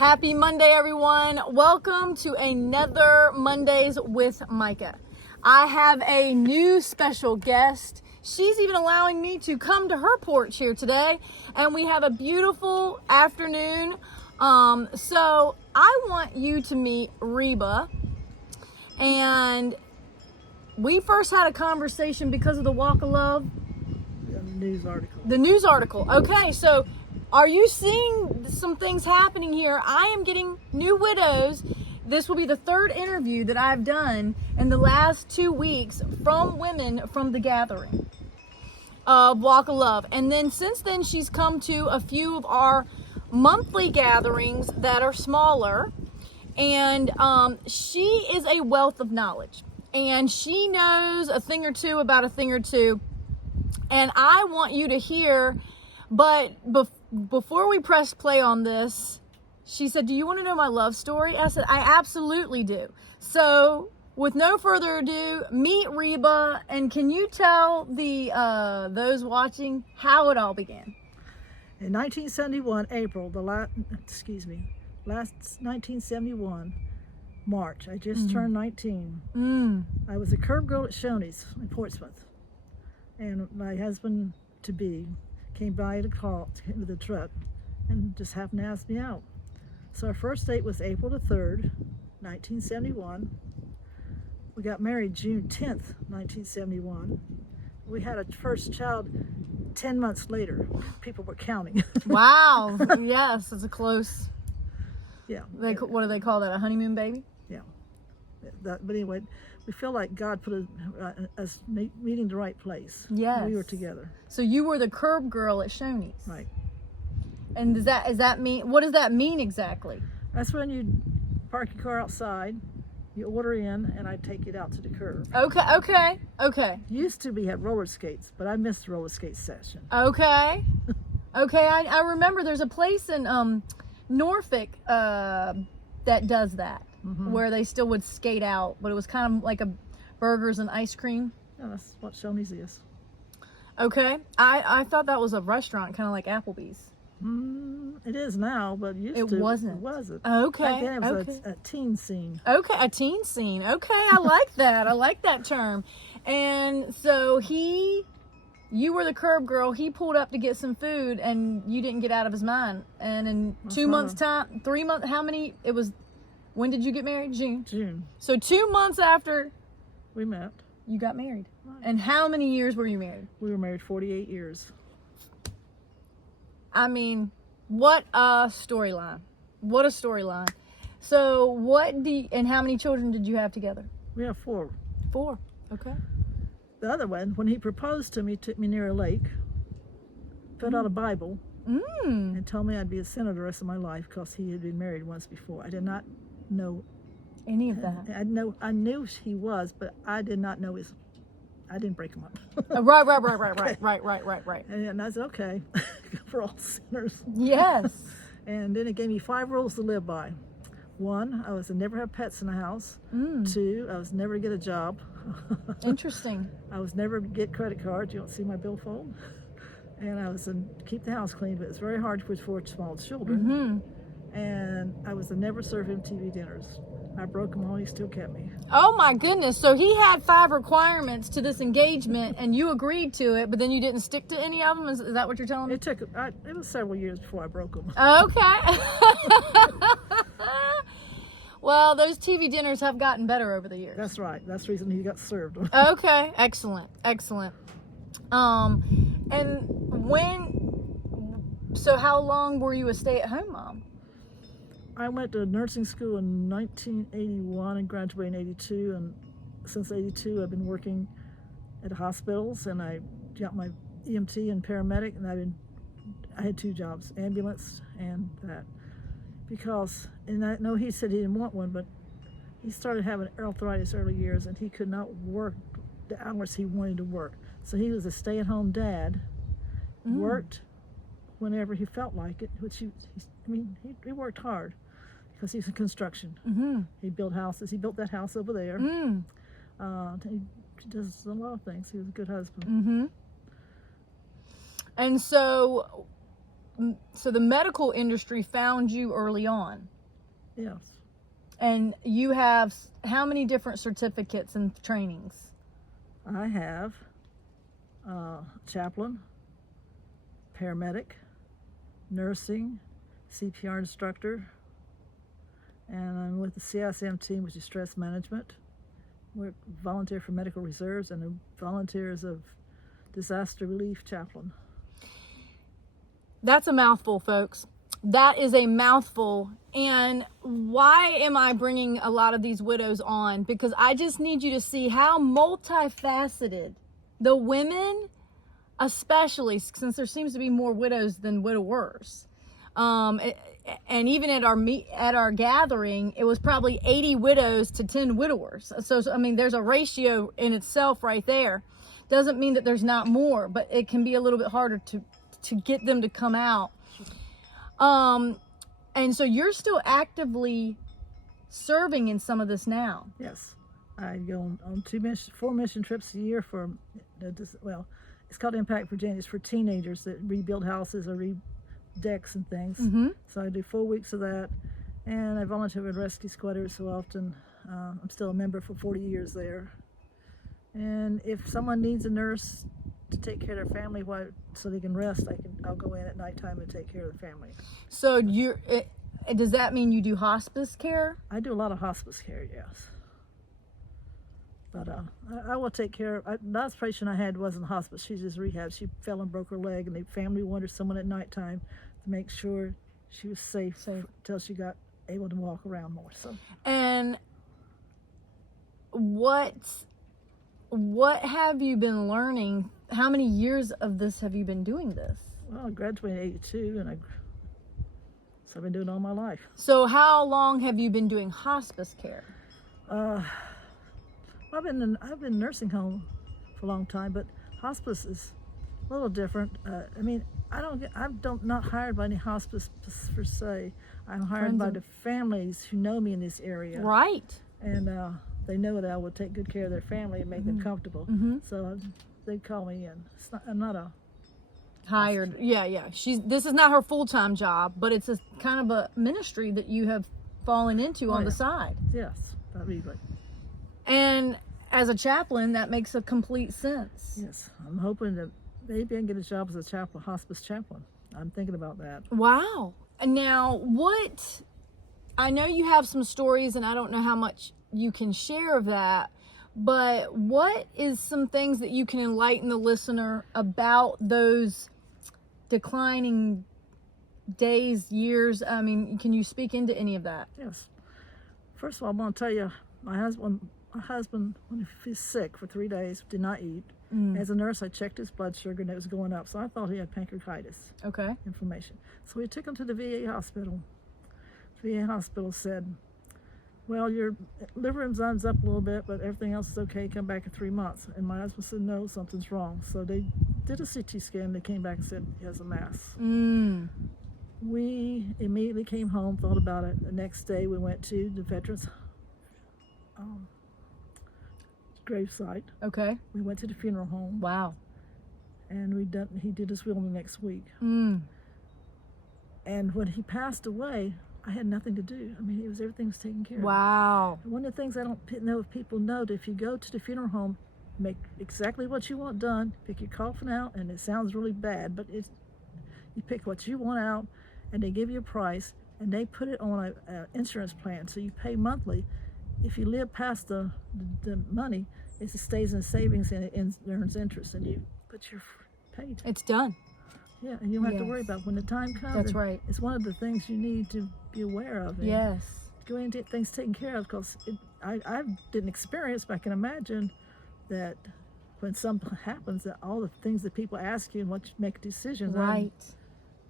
Happy Monday, everyone. Welcome to another Mondays with Micah. I have a new special guest. She's even allowing me to come to her porch here today, and we have a beautiful afternoon. So I want you to meet Reba, and we first had a conversation because of the Walk of Love. The news article. The news article. Okay, so are you seeing some things happening here? I am getting new widows. This will be the third interview that I've done in the last 2 weeks from women from the gathering of Walk of Love. And then since then, she's come to a few of our monthly gatherings that are smaller. And she is a wealth of knowledge. And she knows a thing or two about a thing or two. And I want you to hear, but before we press play on this, she said, "Do you want to know my love story?" I said, "I absolutely do." So with no further ado, meet Reba, and can you tell the those watching how it all began? In 1971, April, last 1971, March, I just turned 19. I was a curb girl at Shoney's in Portsmouth, and my husband-to-be came by in a car with a truck and just happened to ask me out. So our first date was April the 3rd, 1971. We got married June 10th, 1971. We had a first child 10 months later. People were counting. Wow. Yes, it's a close. Yeah. What do they call that? A honeymoon baby? Yeah. But anyway, we feel like God put us meeting the right place. Yes. We were together. So you were the curb girl at Shoney's. Right. And does that mean, what does that mean exactly? That's when you park your car outside, you order in, and I take it out to the curb. Okay. Used to be had roller skates, but I missed the roller skate session. Okay. I remember there's a place in Norfolk that does that, where they still would skate out, but it was kind of like a burgers and ice cream. Yeah, that's what Shoney's is. Okay. I thought that was a restaurant, kind of like Applebee's. It is now, but It wasn't. It wasn't. Okay. Back then it was a teen scene. Okay, a teen scene. Okay, I like that. I like that term. And so you were the curb girl. He pulled up to get some food, and you didn't get out of his mind. And in 2 months' time, 3 months, when did you get married? June. So 2 months after We met. you got married. Right. And how many years were you married? We were married 48 years. I mean, what a storyline. What a storyline. So and how many children did you have together? We have 4. 4. Okay. The other one, when he proposed to me, took me near a lake, filled out a Bible, and told me I'd be a sinner the rest of my life because he had been married once before. I did not know Any of that. I knew he was, but I did not know I didn't break him up. Right. And I said, okay, for all sinners. Yes. And then it gave me 5 rules to live by. 1, I was to never have pets in the house. 2, I was never to get a job. Interesting. I was never to get credit cards. You don't see my billfold. And I was to keep the house clean, but it's very hard with 4 small children. And I was to never serve him TV dinners. I broke them all, he still kept me. Oh my goodness. So he had 5 requirements to this engagement, and you agreed to it, but then you didn't stick to any of them? Is that what you're telling me? It was several years before I broke them. Okay. Well, those TV dinners have gotten better over the years. That's right. That's the reason he got served. Okay. Excellent. So how long were you a stay-at-home mom? I went to nursing school in 1981 and graduated in 82. And since 82, I've been working at hospitals, and I got my EMT and paramedic, and I had 2 jobs, ambulance and that. Because, and I know he said he didn't want one, but he started having arthritis early years, and he could not work the hours he wanted to work. So he was a stay-at-home dad, worked whenever he felt like it, which he worked hard because he's in construction. He built houses. He built that house over there. He does a lot of things. He was a good husband. And so so the medical industry found you early on. Yes. And you have how many different certificates and trainings? I have chaplain, paramedic, nursing, CPR instructor, and I'm with the CISM team, which is stress management. We're volunteer for medical reserves and a volunteers of disaster relief chaplain. That's a mouthful, folks. That is a mouthful. And why am I bringing a lot of these widows on? Because I just need you to see how multifaceted the women, especially since there seems to be more widows than widowers. And even at our gathering, it was probably 80 widows to 10 widowers. So I mean, there's a ratio in itself right there. Doesn't mean that there's not more, but it can be a little bit harder to get them to come out. And so you're still actively serving in some of this now. Yes, I go on 4 mission trips a year for, it's called Impact Virginia. It's for teenagers that rebuild houses or decks and things. Mm-hmm. So I do 4 weeks of that, and I volunteer with Rescue Squad every so often. I'm still a member for 40 years there. And if someone needs a nurse to take care of their family so they can rest, I'll go in at nighttime and take care of the family. So does that mean you do hospice care? I do a lot of hospice care, yes. But I will take care of. The last patient I had wasn't hospice. She's just rehab. She fell and broke her leg, and the family wanted someone at nighttime to make sure she was safe until she got able to walk around more. So. And what have you been learning? How many years of this have you been doing this? Well, I graduated in '82, so I've been doing it all my life. So how long have you been doing hospice care? I've been nursing home for a long time, but hospice is a little different. I'm not hired by any hospice per se. I'm hired by the families who know me in this area. Right. And they know that I will take good care of their family and make them comfortable. Mm-hmm. So they call me in. I'm not a hired. Yeah. This is not her full-time job, but it's a kind of a ministry that you have fallen into on the side. Yes, that'd be good. And as a chaplain, that makes a complete sense. Yes, I'm hoping that maybe I can get a job as a hospice chaplain. I'm thinking about that. Wow. Now, I know you have some stories, and I don't know how much you can share of that, but what is some things that you can enlighten the listener about those declining days, years? I mean, can you speak into any of that? Yes. First of all, I want to tell you, my husband, when he was sick for 3 days, did not eat. As a nurse, I checked his blood sugar, and it was going up, so I thought he had pancreatitis. Okay. Inflammation. So we took him to the VA hospital. The VA hospital said, well, your liver enzymes up a little bit, but everything else is okay. Come back in 3 months. And my husband said, no, something's wrong. So they did a CT scan. They came back and said he has a mass. We immediately came home, thought about it. The next day, we went to the veterans gravesite. Okay. We went to the funeral home. Wow. And he did his will the next week. And when he passed away, I had nothing to do. I mean, everything was taken care of. Wow. And one of the things I don't know if people know, that if you go to the funeral home, make exactly what you want done, pick your coffin out, and it sounds really bad, but you pick what you want out, and they give you a price, and they put it on an insurance plan, so you pay monthly. If you live past the money, it stays in savings and it earns interest, and you put your paid. It's done. Yeah, and you don't have to worry about when the time comes. That's right. It's one of the things you need to be aware of. Yes. Go in and get things taken care of, because I didn't experience, but I can imagine that when something happens, that all the things that people ask you and what you make decisions on, right.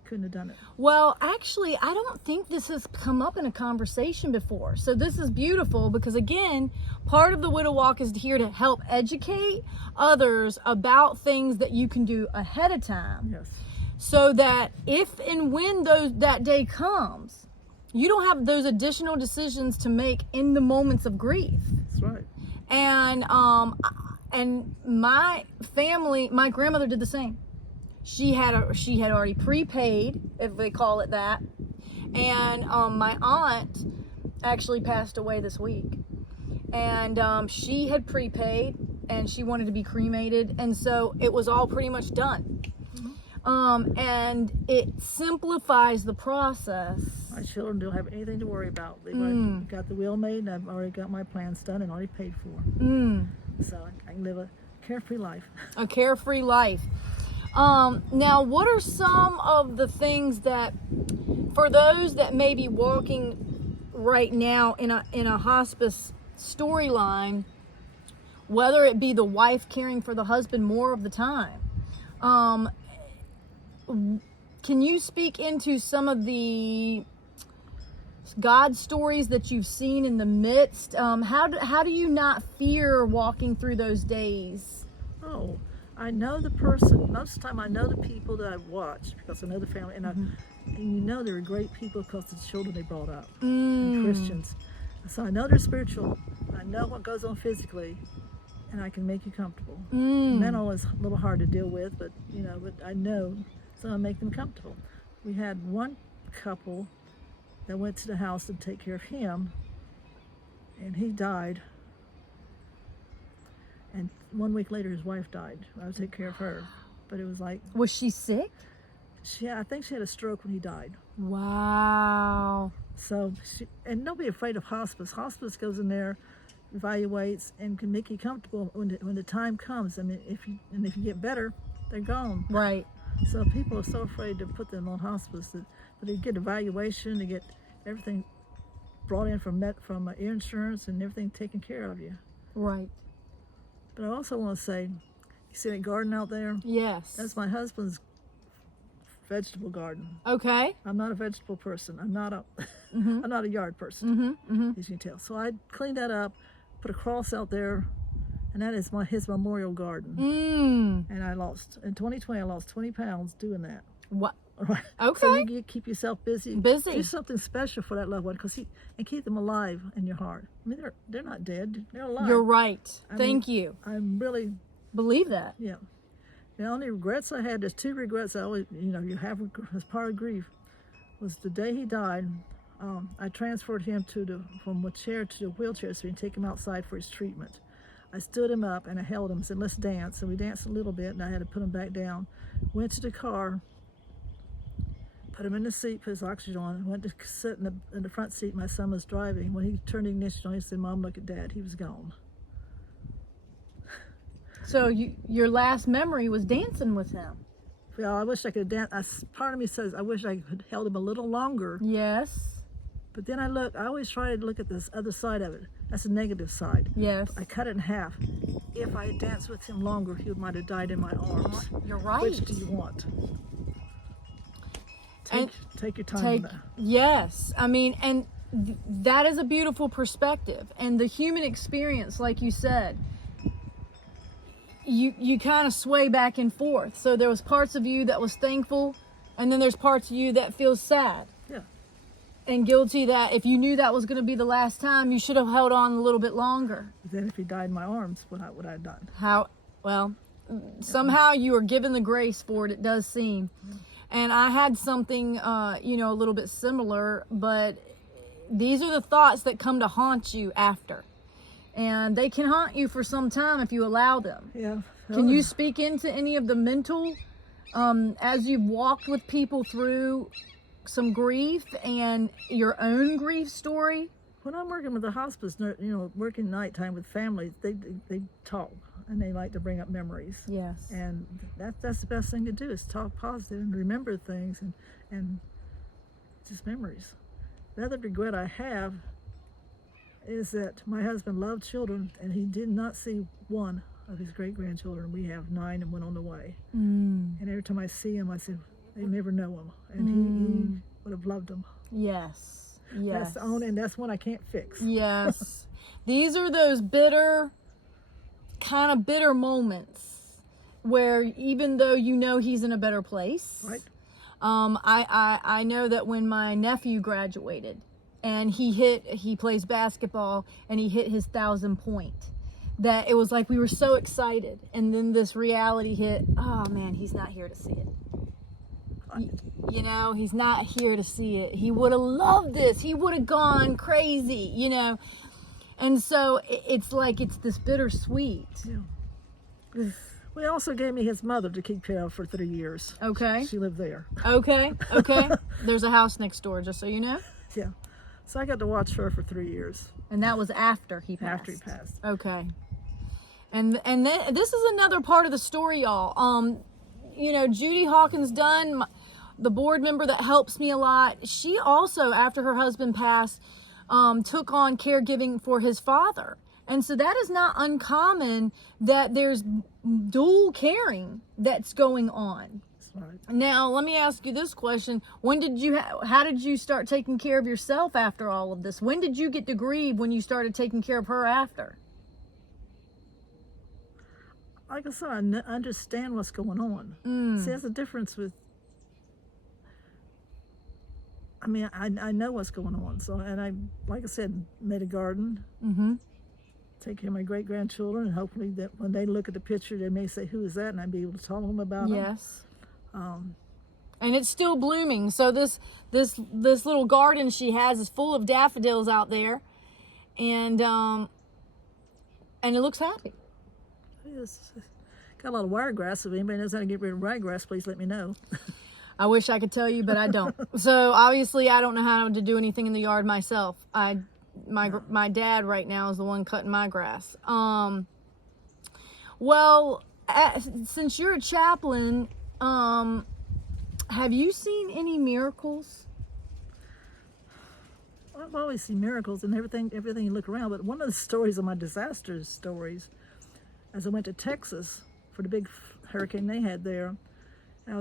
Couldn't have done it. Well, actually, I don't think this has come up in a conversation before. So this is beautiful, because again, part of the Widow Walk is here to help educate others about things that you can do ahead of time. Yes. So that if and when that day comes, you don't have those additional decisions to make in the moments of grief. That's right. And my family, my grandmother did the same. She had already prepaid if they call it that. And my aunt actually passed away this week. And she had prepaid, and she wanted to be cremated, and so it was all pretty much done. And it simplifies the process. My children don't have anything to worry about. They've already got the will made, and I've already got my plans done and already paid for. So I can live a carefree life. A carefree life. Now, what are some of the things that, for those that may be walking right now in a hospice storyline, whether it be the wife caring for the husband more of the time, can you speak into some of the God stories that you've seen in the midst? How do you not fear walking through those days? Oh, I know the person. Most of the time I know the people that I've watched because I know the family, and you know they were great people because of the children they brought up, and Christians. So I know they're spiritual. I know what goes on physically, and I can make you comfortable. Mental is a little hard to deal with, but I know, so I make them comfortable. We had one couple that went to the house to take care of him, and he died. And 1 week later, his wife died. I would take care of her, but it was like, was she sick? I think she had a stroke when he died. Wow. So, and don't be afraid of hospice. Hospice goes in there, evaluates, and can make you comfortable when the time comes. I mean, if you get better, they're gone. Right. So people are so afraid to put them on hospice that they get evaluation, they get everything brought in from insurance and everything taken care of you. Right. But I also want to say, you see that garden out there? Yes. That's my husband's vegetable garden. Okay. I'm not a vegetable person. I'm not a yard person, as you can tell. So I cleaned that up, put a cross out there, and that is his memorial garden. And in 2020, I lost 20 pounds doing that. What? Right. Okay. So you keep yourself busy. Busy. Do something special for that loved one, and keep them alive in your heart. I mean, they're not dead. They're alive. You're right. I Thank mean, you. I'm really Believe that. Yeah. The only regrets I had, there's two regrets I always, you have as part of grief, was the day he died. I transferred him from a chair to the wheelchair so we can take him outside for his treatment. I stood him up and I held him and said, let's dance. So we danced a little bit and I had to put him back down. Went to the car, put him in the seat, put his oxygen on, went to sit in the front seat. My son was driving. When he turned the ignition on, he said, Mom, look at Dad. He was gone. So your last memory was dancing with him. Well, I wish I could dance. Part of me says I wish I could held him a little longer. Yes. But then I always try to look at this other side of it. That's the negative side. Yes. I cut it in half. If I had danced with him longer, he might have died in my arms. You're right. Which do you want? Take your time on that. Yes. I mean, and that is a beautiful perspective. And the human experience, like you said, you kind of sway back and forth. So there was parts of you that was thankful, and then there's parts of you that feels sad. Yeah. And guilty that if you knew that was going to be the last time, you should have held on a little bit longer. Then if he died in my arms, what would I have done? Somehow you are given the grace for it, it does seem. And I had something, a little bit similar, but these are the thoughts that come to haunt you after. And they can haunt you for some time if you allow them. Yeah. Can you speak into any of the mental, as you've walked with people through some grief and your own grief story? When I'm working with the hospice, working nighttime with families, they talk and they like to bring up memories. Yes. And that's the best thing to do, is talk positive and remember things and just memories. The other regret I have is that my husband loved children and he did not see one of his great-grandchildren. We have 9 and 1 on the way. And every time I see him, I say, they never know him. And he would have loved them. Yes. Yes. That's one I can't fix. Yes. These are those bitter moments where even though he's in a better place. Right. I know that when my nephew graduated and he plays basketball and he hit his 1,000 point, that it was like we were so excited, and then this reality hit. Oh man, he's not here to see it. You know, he's not here to see it. He would have loved this. He would have gone crazy, you know. And so it's like it's this bittersweet. Yeah. Well, he also gave me his mother to keep care of for 3 years. Okay. She lived there. Okay. There's a house next door, just so you know. Yeah. So I got to watch her for 3 years. And that was after he passed. After he passed. Okay. And then this is another part of the story, y'all. You know, Judy Hawkins Dunn, the board member that helps me a lot, she also, after her husband passed, took on caregiving for his father. And so that is not uncommon that there's dual caring that's going on. Right. Now, let me ask you this question. How did you start taking care of yourself after all of this? When did you get to grieve when you started taking care of her after? Like I said, I understand what's going on. See, there's a difference with, I mean, I know what's going on. So, and I, like I said, made a garden, take care of my great-grandchildren, and hopefully that when they look at the picture, they may say, who is that? And I'd be able to tell them about them. Yes. And it's still blooming. So this little garden she has is full of daffodils out there, and it looks happy. Yes. Got a lot of wiregrass. If anybody knows how to get rid of wiregrass, please let me know. I wish I could tell you, but I don't. So obviously I don't know how to do anything in the yard myself. My dad right now is the one cutting my grass. Well, since you're a chaplain, have you seen any miracles? I've always seen miracles and everything you look around. But one of the stories of my disaster stories, as I went to Texas for the big hurricane they had there, I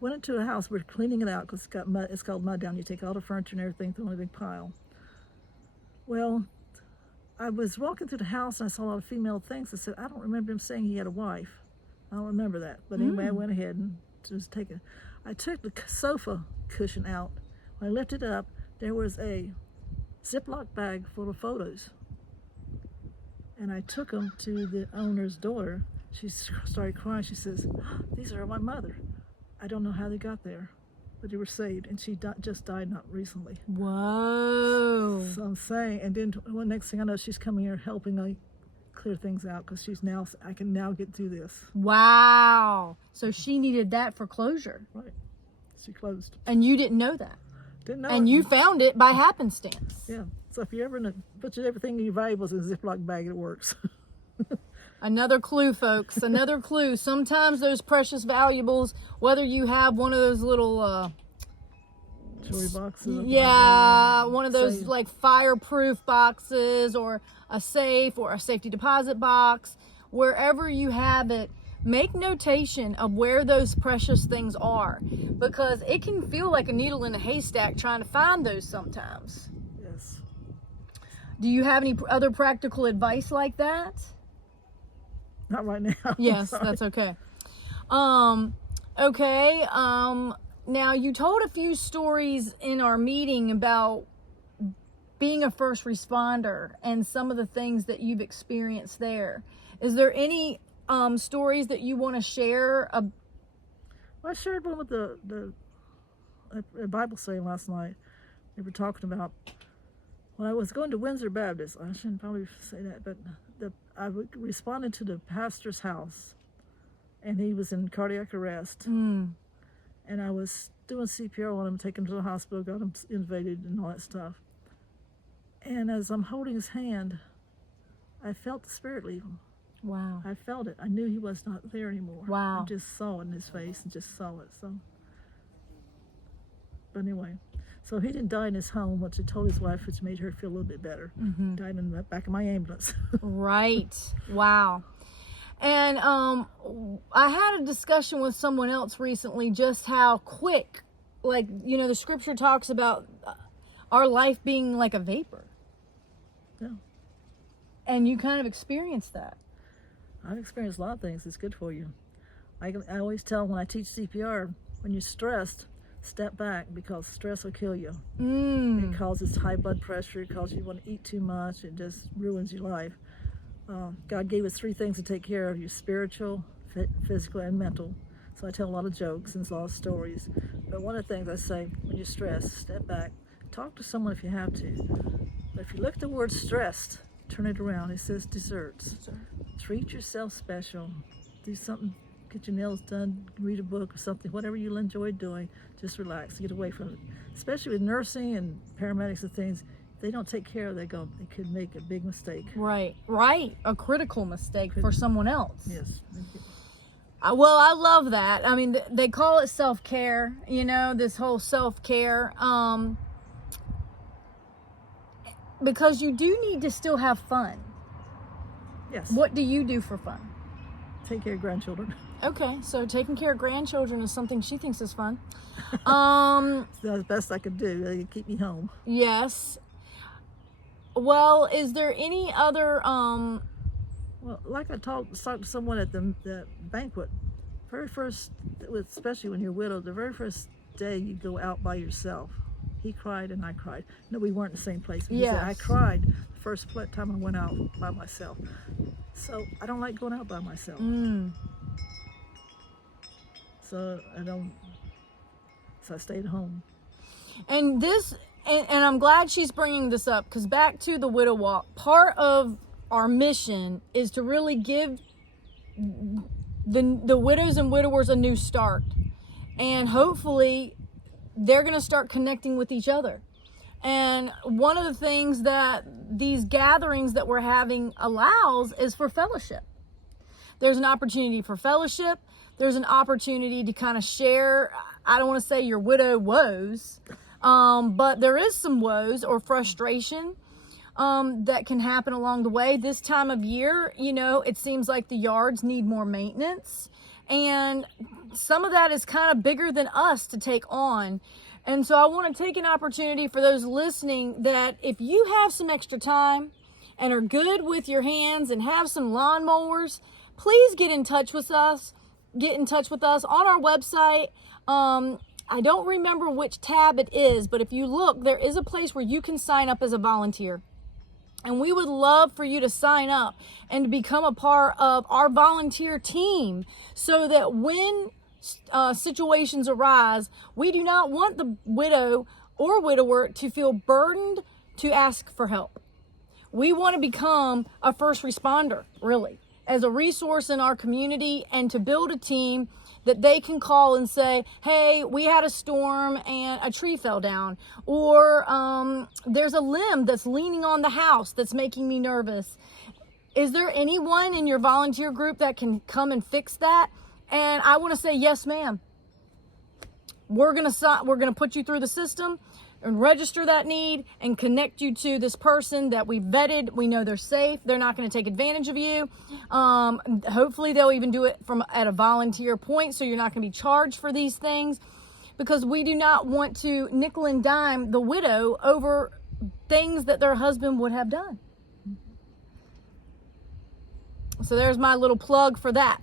went into a house. We're cleaning it out because it's got mud. It's called mud down. You take all the furniture and everything, throw in a big pile. Well, I was walking through the house and I saw a lot of female things. I said, I don't remember him saying he had a wife. I don't remember that. But anyway, I went ahead and just I took the sofa cushion out. When I lifted it up, there was a Ziploc bag full of photos. And I took them to the owner's daughter. She started crying. She says, these are my mother. I don't know how they got there, but they were saved. And she just died not recently. Whoa. So I'm saying, and then next thing I know, she's coming here helping me clear things out because I can now get through this. Wow. So she needed that for closure. Right. She closed. And you didn't know that. Didn't know. And you found it by happenstance. Yeah. So if you ever put everything in your valuables in a Ziploc bag, it works. Another clue, folks. Another clue. Sometimes those precious valuables, whether you have one of those little jewelry boxes. Yeah, one of those like fireproof boxes, or a safe, or a safety deposit box, wherever you have it, make notation of where those precious things are, because it can feel like a needle in a haystack trying to find those sometimes. Yes. Do you have any other practical advice like that? Not right now. Yes, that's okay. Okay. Now you told a few stories in our meeting about being a first responder and some of the things that you've experienced there. Is there any stories that you want to share? Well, I shared one with the Bible study last night. They were talking about when I was going to Windsor Baptist. I shouldn't probably say that, but I responded to the pastor's house, and he was in cardiac arrest. And I was doing CPR on him, taking him to the hospital, got him intubated and all that stuff. And as I'm holding his hand, I felt the spirit leave him. Wow. I felt it. I knew he was not there anymore. Wow. I just saw it in his face and just saw it. So, but anyway, so he didn't die in his home, which I told his wife, which made her feel a little bit better. Died in the back of my ambulance. Right. Wow. And I had a discussion with someone else recently, just how quick, like, you know, the scripture talks about our life being like a vapor. Yeah. And you kind of experienced that. I've experienced a lot of things. It's good for you. I always tell when I teach CPR, when you're stressed, step back, because stress will kill you. It causes high blood pressure. It causes you want to eat too much. It just ruins your life. God gave us 3 things to take care of: your spiritual, physical, and mental. So I tell a lot of jokes and a lot of stories. But one of the things I say, when you're stressed, step back, talk to someone if you have to. But if you look at the word stressed, turn it around. It says desserts. Treat yourself special. Do something, get your nails done, read a book or something, whatever you'll enjoy doing. Just relax, get away from it. Especially with nursing and paramedics and things, if they don't take care of it, they could make a big mistake. Right. A critical mistake for someone else. Yes. Well, I love that. I mean, they call it self-care, this whole self-care. Because you do need to still have fun. Yes. What do you do for fun? Take care of grandchildren. Okay, so taking care of grandchildren is something she thinks is fun. It's the best I could do. They keep me home. Yes. Well, is there any other Well, like I talked to someone at the banquet, very first, especially when you're widowed, the very first day you go out by yourself. He cried and I cried. No, we weren't in the same place. But he said, I cried the first time I went out by myself. So I don't like going out by myself. So I stayed home. And and I'm glad she's bringing this up, because back to the Widow Walk, part of our mission is to really give the widows and widowers a new start. And hopefully they're going to start connecting with each other. And one of the things that these gatherings that we're having allows is for fellowship. There's an opportunity for fellowship. There's an opportunity to kind of share, I don't want to say your widow woes, but there is some woes or frustration that can happen along the way. This time of year, it seems like the yards need more maintenance. And some of that is kind of bigger than us to take on. And so I want to take an opportunity for those listening that if you have some extra time and are good with your hands and have some lawnmowers, please get in touch with us. Get in touch with us on our website. I don't remember which tab it is, but if you look, there is a place where you can sign up as a volunteer. And we would love for you to sign up and to become a part of our volunteer team, so that when situations arise, we do not want the widow or widower to feel burdened to ask for help. We want to become a first responder, really, as a resource in our community, and to build a team that they can call and say, hey, we had a storm and a tree fell down, or there's a limb that's leaning on the house that's making me nervous. Is there anyone in your volunteer group that can come and fix that? And I want to say, yes, ma'am. We're gonna put you through the system and register that need and connect you to this person that we vetted. We know they're safe. They're not going to take advantage of you. Hopefully they'll even do it at a volunteer point, so you're not going to be charged for these things, because we do not want to nickel and dime the widow over things that their husband would have done. So there's my little plug for that.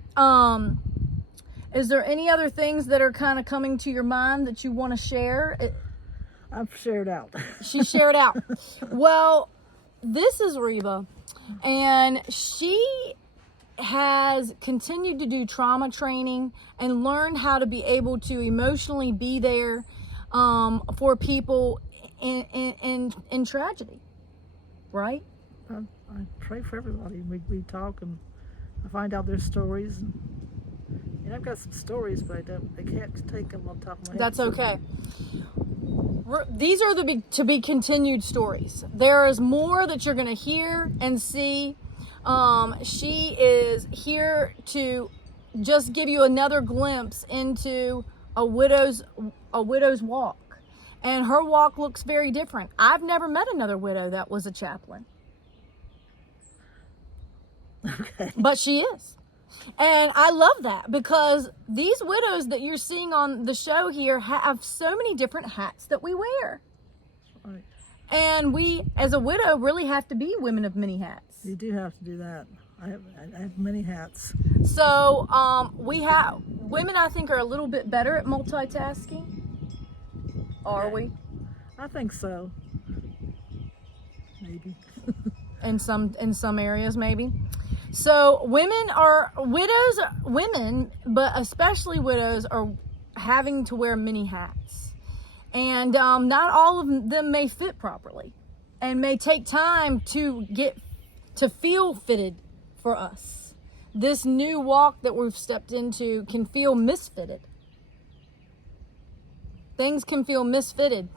Is there any other things that are kind of coming to your mind that you want to share? I've shared out. She shared out. Well, this is Reba, and she has continued to do trauma training and learned how to be able to emotionally be there for people in tragedy, right? I pray for everybody. We talk and I find out their stories. And I've got some stories, but I can't take them on top of my head. That's okay. These are to be continued stories. There is more that you're going to hear and see. She is here to just give you another glimpse into a widow's walk. And her walk looks very different. I've never met another widow that was a chaplain. Okay. But she is. And I love that, because these widows that you're seeing on the show here have so many different hats that we wear. Right. And we, as a widow, really have to be women of many hats. You do have to do that. I have many hats. So women, I think, are a little bit better at multitasking. Are we? I think so. Maybe. In some areas, maybe. So women, but especially widows, are having to wear many hats. And not all of them may fit properly and may take time to feel fitted for us. This new walk that we've stepped into can feel misfitted. Things can feel misfitted.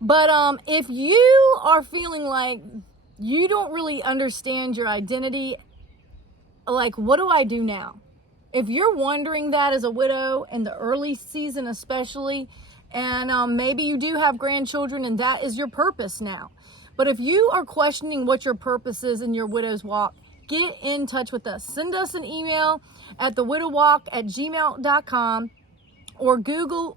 But if you are feeling like you don't really understand your identity, like, what do I do now? If you're wondering that as a widow in the early season especially, and maybe you do have grandchildren and that is your purpose now. But if you are questioning what your purpose is in your widow's walk, get in touch with us. Send us an email at thewidowwalk@gmail.com or you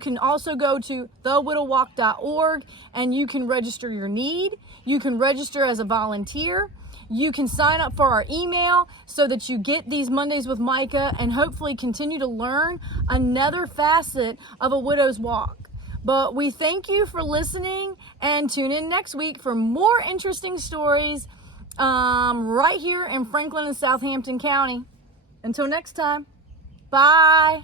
can also go to thewidowwalk.org and you can register your need. You can register as a volunteer. You can sign up for our email so that you get these Mondays with Micah and hopefully continue to learn another facet of a widow's walk. But we thank you for listening and tune in next week for more interesting stories right here in Franklin and Southampton County. Until next time, bye.